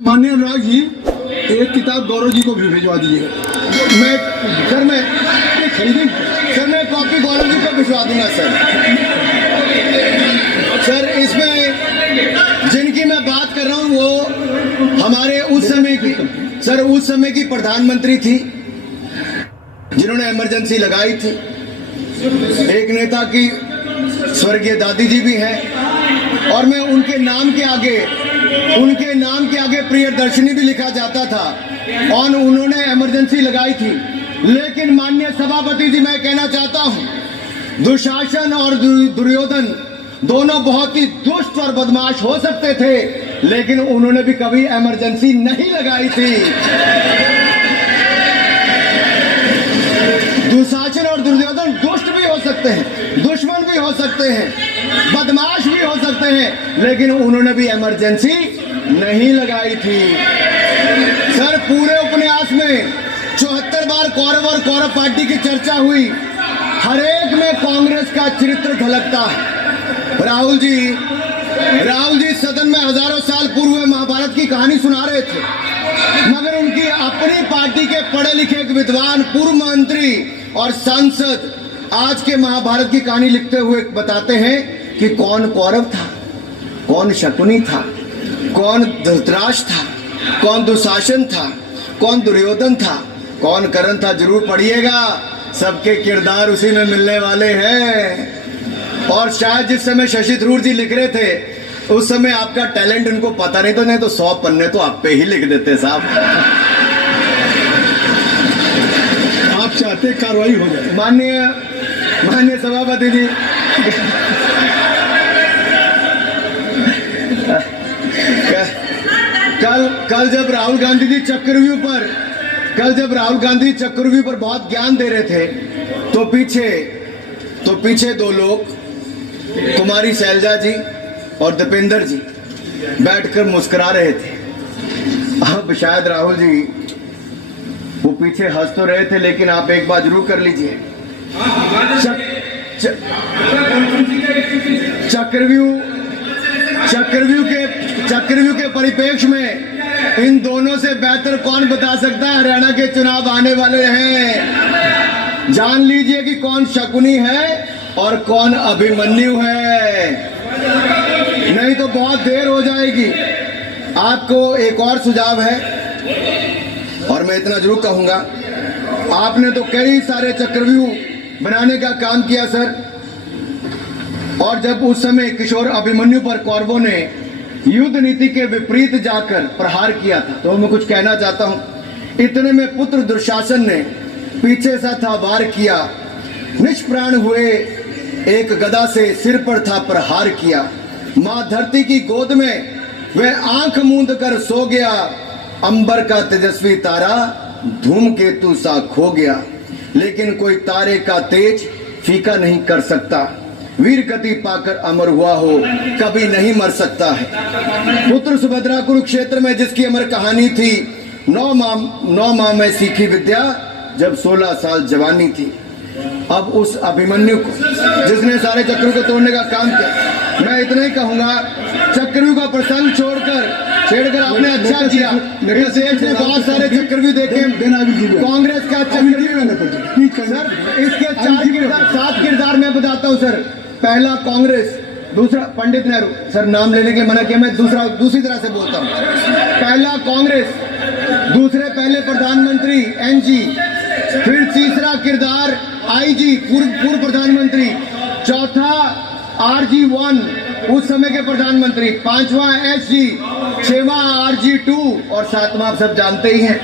माननीय अनुराग जी, एक किताब गौरव जी को भी भिजवा दीजिएगा। मैं खरीदी सर, मैं कॉपी गौरव जी को भिजवा दूंगा सर। इसमें जिनकी मैं बात कर रहा हूँ वो हमारे उस समय की प्रधानमंत्री थी जिन्होंने इमरजेंसी लगाई थी। एक नेता की स्वर्गीय दादी जी भी हैं और मैं उनके नाम के आगे प्रियदर्शिनी भी लिखा जाता था और उन्होंने इमरजेंसी लगाई थी। लेकिन माननीय सभापति जी, मैं कहना चाहता हूं, दुशासन और दुर्योधन दोनों बहुत ही दुष्ट और बदमाश हो सकते थे, लेकिन उन्होंने भी कभी इमरजेंसी नहीं लगाई थी। दुशासन और दुर्योधन दुष्ट भी हो सकते हैं, दुश्मन भी हो सकते हैं, बदमाश भी हो सकते हैं, लेकिन उन्होंने भी इमरजेंसी नहीं लगाई थी। सर, पूरे उपन्यास में 74 बार कौरव और कौरव पार्टी की चर्चा हुई। हर एक में कांग्रेस का चरित्र झलकता है। राहुल जी सदन में हजारों साल पूर्व महाभारत की कहानी सुना रहे थे, मगर उनकी अपनी पार्टी के पढ़े लिखे एक विद्वान पूर्व मंत्री और सांसद आज के महाभारत की कहानी लिखते हुए बताते हैं कि कौन कौरव था, कौन शकुनी था, कौन धृतराष्ट्र था, कौन दुशासन था, कौन दुर्योधन था, कौन कर्ण था। जरूर पढ़िएगा, सबके किरदार उसी में मिलने वाले हैं। और शायद जिस समय शशि थरूर जी लिख रहे थे उस समय आपका टैलेंट उनको पता नहीं तो 100 पन्ने तो आप पे ही लिख देते साहब। आप चाहते कार्रवाई हो जाए। माननीय सभापति जी, कल जब राहुल गांधी जी चक्रव्यूह पर बहुत ज्ञान दे रहे थे तो पीछे दो लोग, कुमारी शैलजा जी और दीपेंद्र जी, बैठकर मुस्कुरा रहे थे। अब शायद राहुल जी वो पीछे हंस तो रहे थे, लेकिन आप एक बात जरूर कर लीजिए, चक्रव्यूह के परिप्रेक्ष्य में इन दोनों से बेहतर कौन बता सकता है हरियाणा के चुनाव आने वाले हैं। जान लीजिए कि कौन शकुनी है और कौन अभिमन्यु है, नहीं तो बहुत देर हो जाएगी। आपको एक और सुझाव है और मैं इतना जरूर कहूंगा, आपने तो कई सारे चक्रव्यूह बनाने का काम किया सर, और जब उस समय किशोर अभिमन्यु पर कौरवों ने युद्ध नीति के विपरीत जाकर प्रहार किया था, तो मैं कुछ कहना चाहता हूं। इतने में पुत्र दुशासन ने पीछे से था वार किया, निष्प्राण हुए एक गदा से सिर पर था प्रहार किया। मां धरती की गोद में वह आंख मूंद कर सो गया, अंबर का तेजस्वी तारा धूमकेतु सा खो गया। लेकिन कोई तारे का तेज फीका नहीं कर सकता, वीर गति पाकर अमर हुआ हो कभी नहीं मर सकता है। पुत्र सुभद्रा कुरुक्षेत्र में जिसकी अमर कहानी थी, 9 माह में सीखी विद्या जब 16 साल जवानी थी। अब उस अभिमन्यु को जिसने सारे चक्रव्यूह को तोड़ने का काम किया, मैं इतना ही कहूंगा, चक्रव्यूह का प्रसंग छेड़कर आपने अच्छा किया। मेरे सेठ ने बहुत सारे चक्रव्यूह देखे, कांग्रेस का चक्रव्यूह सर, इसके 7 किरदार मैं बताता हूँ सर। पहला कांग्रेस, दूसरा पंडित नेहरू, सर नाम लेने के लिए मना किया, मैं दूसरी तरह से बोलता हूँ। पहला कांग्रेस, दूसरे पहले प्रधानमंत्री NG, फिर तीसरा किरदार IG पूर्व प्रधानमंत्री, चौथा RG1 उस समय के प्रधानमंत्री, 5वां SG, 6वां RG2 और 7वां आप सब जानते ही हैं।